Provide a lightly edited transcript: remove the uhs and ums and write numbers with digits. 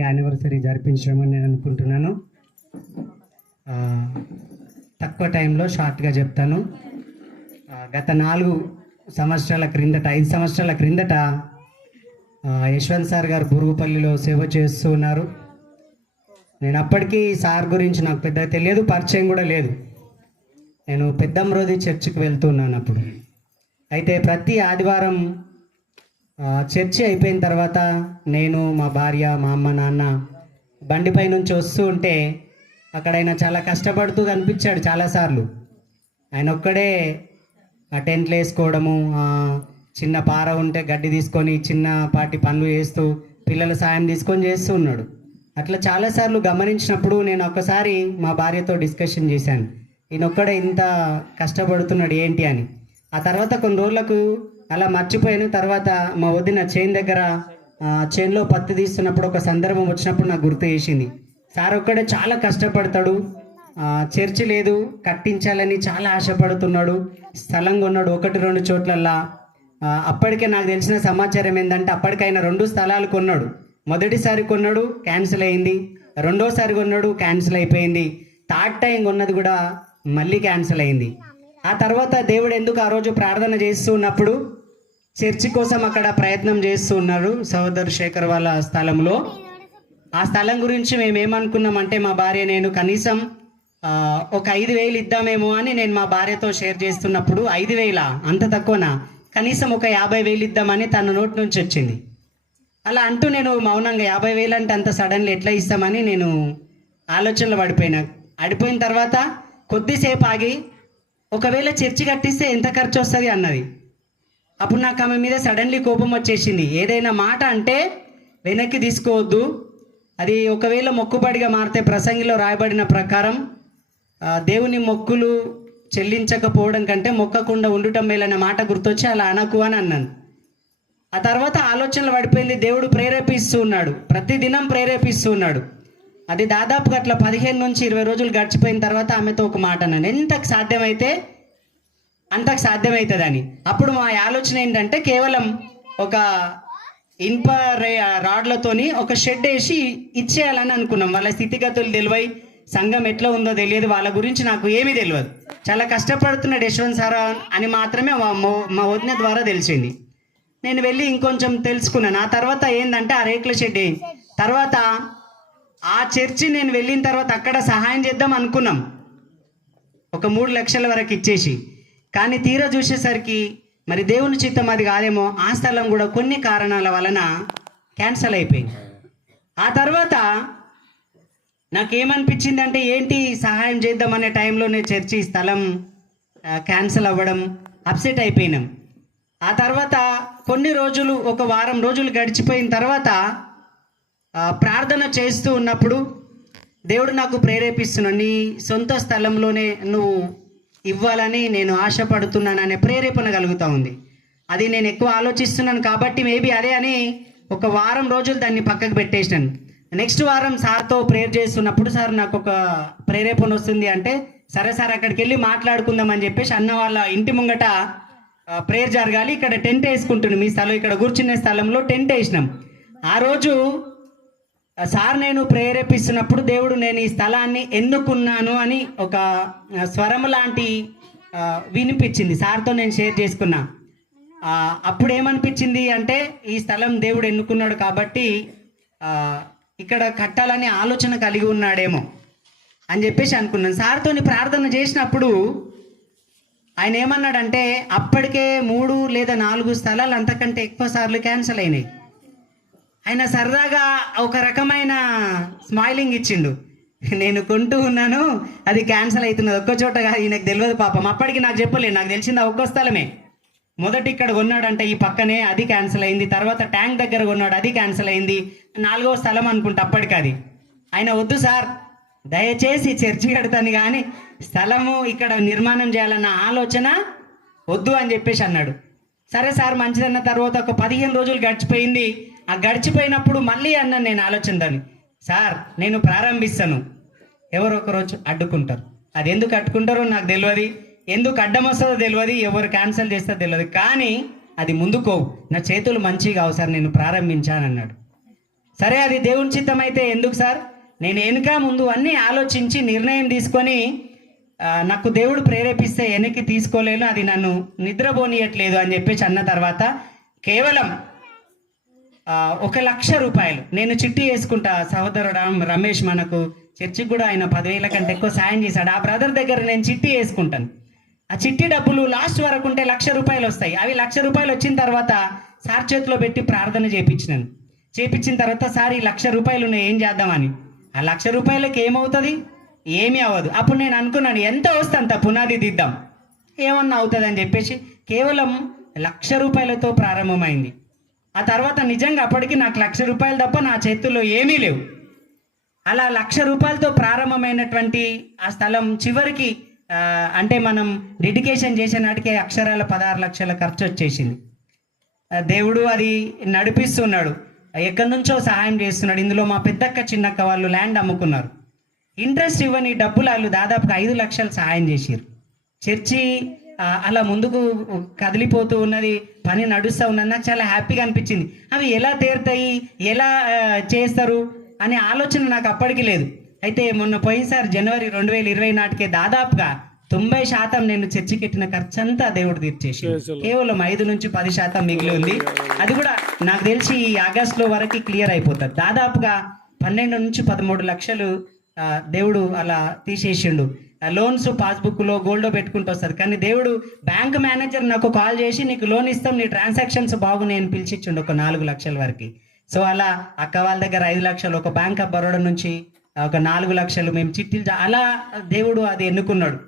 Anniversary జరిపించడం నేను అనుకుంటున్నాను. తక్కువ టైంలో షార్ట్గా చెప్తాను. గత 4 సంవత్సరాల క్రిందట 5 సంవత్సరాల క్రిందట యశ్వంత్ సార్ గారు బురుగుపల్లిలో సేవ చేస్తూ ఉన్నారు. నేను అప్పటికీ సార్ గురించి నాకు పెద్దగా తెలియదు, పరిచయం కూడా లేదు. నేను పెద్దంరోజు చర్చికి వెళ్తున్నాను అప్పుడు. అయితే ప్రతి ఆదివారం చర్చి అయిపోయిన తర్వాత నేను, మా భార్య, మా అమ్మ, నాన్న బండిపై నుంచి వస్తూ ఉంటే అక్కడ ఆయన చాలా కష్టపడుతూ కనిపించాడు చాలాసార్లు. ఆయన ఒక్కడే ఆ టెంట్లు వేసుకోవడము, చిన్న పార ఉంటే గడ్డి తీసుకొని చిన్నపాటి పనులు చేస్తూ పిల్లల సాయం తీసుకొని చేస్తూ ఉన్నాడు. అట్లా చాలాసార్లు గమనించినప్పుడు నేను ఒక్కసారి మా భార్యతో డిస్కషన్ చేశాను, ఈయన ఒక్కడే ఇంత కష్టపడుతున్నాడు ఏంటి అని. ఆ తర్వాత కొన్ని రోజులకు అలా మర్చిపోయాను. తర్వాత మా వదిన చేనులో పత్తి తీస్తున్నప్పుడు ఒక సందర్భం వచ్చినప్పుడు నాకు గుర్తు చేసింది, సార్ ఒక్కడే చాలా కష్టపడతాడు, చర్చి లేదు కట్టించాలని చాలా ఆశపడుతున్నాడు, స్థలం కొన్నాడు 1-2 చోట్లల్లా. అప్పటికే నాకు తెలిసిన సమాచారం ఏంటంటే అప్పటికైనా 2 స్థలాలు కొన్నాడు. మొదటిసారి కొన్నాడు, క్యాన్సిల్ అయింది. రెండోసారి కొన్నాడు, క్యాన్సిల్ అయిపోయింది. థర్డ్ టైం కొన్నది కూడా మళ్ళీ క్యాన్సిల్ అయింది. ఆ తర్వాత దేవుడు ఎందుకు ఆ రోజు ప్రార్థన చేస్తూ ఉన్నప్పుడు చర్చి కోసం అక్కడ ప్రయత్నం చేస్తూ ఉన్నారు సహోదరు శేఖర్ వాళ్ళ స్థలంలో. ఆ స్థలం గురించి మేము ఏమనుకున్నామంటే మా భార్య నేను కనీసం ఒక 5,000 ఇద్దామేమో అని నేను మా భార్యతో షేర్ చేస్తున్నప్పుడు 5,000 అంత తక్కువనా, కనీసం ఒక 50,000 ఇద్దామని తన నోటి నుంచి వచ్చింది. అలా అంటూ నేను మౌనంగా 50,000 అంటే అంత సడన్లీ ఎట్లా ఇస్తామని నేను ఆలోచనలో పడిపోయిన తర్వాత కొద్దిసేపు ఆగి ఒకవేళ చర్చి కట్టిస్తే ఎంత ఖర్చు వస్తుంది అన్నది. అప్పుడు నాకు ఆమె మీద సడన్లీ కోపం వచ్చేసింది. ఏదైనా మాట అంటే వెనక్కి తీసుకోవద్దు, అది ఒకవేళ మొక్కుబడిగా మారితే ప్రసంగిలో రాయబడిన ప్రకారం దేవుని మొక్కులు చెల్లించకపోవడం కంటే మొక్కకుండా ఉండటం మేలన్న మాట గుర్తొచ్చి అలా అనకు అని అన్నాను. ఆ తర్వాత ఆలోచనలు పడిపోయింది. దేవుడు ప్రేరేపిస్తూ ఉన్నాడు, ప్రతిదినం ప్రేరేపిస్తూ ఉన్నాడు. అది దాదాపుగా అట్లా 15 నుంచి 20 రోజులు గడిచిపోయిన తర్వాత ఆమెతో ఒక మాట అన్నాను, ఎంతకు సాధ్యమైతే అంతకు సాధ్యమవుతుందని. అప్పుడు మా ఆలోచన ఏంటంటే కేవలం ఒక ఇనుప రాడ్లతోని ఒక షెడ్ వేసి ఇచ్చేయాలని అనుకున్నాం. వాళ్ళ స్థితిగతులు తెలివై, సంఘం ఎట్లా ఉందో తెలియదు, వాళ్ళ గురించి నాకు ఏమీ తెలియదు. చాలా కష్టపడుతున్నాడు యశ్వంత్ సార్ అని మాత్రమే మా వదిన ద్వారా తెలిసింది. నేను వెళ్ళి ఇంకొంచెం తెలుసుకున్నాను. ఆ తర్వాత ఏంటంటే ఆ రేకుల షెడ్ తర్వాత ఆ చర్చి నేను వెళ్ళిన తర్వాత అక్కడ సహాయం చేద్దాం అనుకున్నాం, ఒక 3 లక్షల వరకు ఇచ్చేసి. కానీ తీరా చూసేసరికి మరి దేవుని చిత్తం అది కాదేమో, ఆ స్థలం కూడా కొన్ని కారణాల వలన క్యాన్సల్ అయిపోయింది. ఆ తర్వాత నాకేమనిపించింది అంటే ఏంటి సహాయం చేద్దామనే టైంలోనే చర్చి స్థలం క్యాన్సల్ అవ్వడం, అప్సెట్ అయిపోయినాం. ఆ తర్వాత కొన్ని రోజులు, ఒక వారం రోజులు గడిచిపోయిన తర్వాత ప్రార్థన చేస్తూ ఉన్నప్పుడు దేవుడు నాకు ప్రేరేపిస్తున్నాడు, నీ సొంత స్థలంలోనే నువ్వు ఇవ్వాలని నేను ఆశపడుతున్నాననే ప్రేరేపణ కలుగుతూ ఉంది. అది నేను ఎక్కువ ఆలోచిస్తున్నాను కాబట్టి మేబీ అదే అని ఒక వారం రోజులు దాన్ని పక్కకు పెట్టేసినాను. నెక్స్ట్ వారం సార్తో ప్రేయర్ చేస్తున్నప్పుడు సార్ నాకు ఒక ప్రేరేపణ వస్తుంది అంటే సరే సార్ అక్కడికి వెళ్ళి మాట్లాడుకుందాం అని చెప్పేసి అన్న వాళ్ళ ఇంటి ముంగట ప్రేయర్ జరగాలి, ఇక్కడ టెంట్ వేసుకుంటుంది మీ స్థలం, ఇక్కడ కూర్చునే స్థలంలో టెంట్ వేసినాం. ఆ రోజు సార్ నేను ప్రేరేపిస్తున్నప్పుడు దేవుడు నేను ఈ స్థలాన్ని ఎన్నుకున్నాను అని ఒక స్వరం లాంటి వినిపించింది. సార్తో నేను షేర్ చేసుకున్నా. అప్పుడు ఏమనిపించింది అంటే ఈ స్థలం దేవుడు ఎన్నుకున్నాడు కాబట్టి ఇక్కడ కట్టాలని ఆలోచన కలిగి ఉన్నాడేమో అని చెప్పేసి అనుకున్నాను. సార్తో ప్రార్థన చేసినప్పుడు ఆయన ఏమన్నాడంటే అప్పటికే 3 లేదా 4 స్థలాలు అంతకంటే ఎక్కువ సార్లు క్యాన్సిల్ అయినాయి. ఆయన సరదాగా ఒక రకమైన స్మైలింగ్ ఇచ్చిండు, నేను కొంటూ ఉన్నాను అది క్యాన్సిల్ అవుతున్నది, ఒక్క చోట కాదు, ఈయనకు తెలియదు పాపం. అప్పటికి నాకు చెప్పలేదు, నాకు తెలిసింది ఆ ఒక్క స్థలమే. మొదటి ఇక్కడ కొన్నాడంటే ఈ పక్కనే, అది క్యాన్సిల్ అయింది. తర్వాత ట్యాంక్ దగ్గర కొన్నాడు, అది క్యాన్సిల్ అయింది. 4వ స్థలం అనుకుంటా అప్పటికి అది. ఆయన వద్దు సార్ దయచేసి చర్చి కడతాను కానీ స్థలము ఇక్కడ నిర్మాణం చేయాలన్న ఆలోచన వద్దు అని చెప్పేసి అన్నాడు. సరే సార్ మంచిదన్న తర్వాత ఒక 15 రోజులు గడిచిపోయింది. ఆ గడిచిపోయినప్పుడు మళ్ళీ అన్నాను నేను ఆలోచనని, సార్ నేను ప్రారంభిస్తాను, ఎవరో ఒకరోజు అడ్డుకుంటారు, అది ఎందుకు అడ్డుకుంటారో నాకు తెలియదు, ఎందుకు అడ్డం వస్తుందో తెలియదు, ఎవరు క్యాన్సిల్ చేస్తారో తెలియదు, కానీ అది ముందుకోవు, నా చేతులు మంచిగా కావు సార్ నేను ప్రారంభించాను అన్నాడు. సరే అది దేవుని చిత్తం అయితే ఎందుకు సార్, నేను వెనుక ముందు అన్నీ ఆలోచించి నిర్ణయం తీసుకొని నాకు దేవుడు ప్రేరేపిస్తే వెనక్కి తీసుకోలేను, అది నన్ను నిద్రపోనీయట్లేదు అని చెప్పేసి అన్న తర్వాత కేవలం 1,00,000 నేను చిట్టి వేసుకుంటా. సహోదరుడు రమేష్ మనకు చర్చికి కూడా ఆయన 10,000 కంటే ఎక్కువ సాయం చేశాడు. ఆ బ్రదర్ దగ్గర నేను చిట్టి వేసుకుంటాను. ఆ చిట్టి డబ్బులు లాస్ట్ వరకు ఉంటే ₹1,00,000 వస్తాయి. అవి ₹1,00,000 వచ్చిన తర్వాత సార్ చేతిలో పెట్టి ప్రార్థన చేపించిన తర్వాత సార్ ఈ ₹1,00,000 ఉన్నాయి, ఏం చేద్దామని. ఆ ₹1,00,000కి ఏమవుతుంది? ఏమీ అవ్వదు. అప్పుడు నేను అనుకున్నాను ఎంత వస్తే అంత పునాది దిద్దాం, ఏమన్నా అవుతుంది అని చెప్పేసి కేవలం ₹1,00,000తో ప్రారంభమైంది. ఆ తర్వాత నిజంగా అప్పటికి నాకు ₹1,00,000 తప్ప నా చేతుల్లో ఏమీ లేవు. అలా ₹1,00,000తో ప్రారంభమైనటువంటి ఆ స్థలం చివరికి అంటే మనం డెడికేషన్ చేసే నాటికి అక్షరాల 16 లక్షల ఖర్చు వచ్చేసింది. దేవుడు అది నడిపిస్తున్నాడు, ఎక్కడి నుంచో సహాయం చేస్తున్నాడు. ఇందులో మా పెద్దక్క చిన్నక్క వాళ్ళు ల్యాండ్ అమ్ముకున్నారు. ఇంట్రెస్ట్ ఇవ్వని డబ్బులు వాళ్ళు దాదాపుగా 5 లక్షలు సహాయం చేశారు. చర్చి అలా ముందుకు కదిలిపోతూ ఉన్నది, పని నడుస్తూ ఉన్నది. నాకు చాలా హ్యాపీగా అనిపించింది. అవి ఎలా తీరుతాయి, ఎలా చేస్తారు అనే ఆలోచన నాకు అప్పటికి లేదు. అయితే మొన్న పోయినసారి జనవరి 2020 నాటికే దాదాపుగా 90% నేను చర్చికి పెట్టిన ఖర్చు అంతా దేవుడు తీర్చేసి కేవలం 5 నుంచి 10% మిగిలి ఉంది. అది కూడా నాకు తెలిసి ఈ ఆగస్టులో వరకు క్లియర్ అయిపోతుంది. దాదాపుగా 12 నుంచి 13 లక్షలు దేవుడు అలా తీసేసిండు. లోన్స్ పాస్బుక్లో గోల్డ్లో పెట్టుకుంటూ వస్తారు. కానీ దేవుడు బ్యాంక్ మేనేజర్ నాకు కాల్ చేసి నీకు లోన్ ఇస్తాం, నీ ట్రాన్సాక్షన్స్ బాగున్నాయి అని పిలిచిచ్చిండు ఒక 4 లక్షల వరకు. సో అలా అక్క వాళ్ళ దగ్గర 5 లక్షలు, ఒక బ్యాంక్ ఆఫ్ బరోడా నుంచి ఒక 4 లక్షలు మేము చిట్టీలు, అలా దేవుడు అది ఎన్నుకున్నాడు.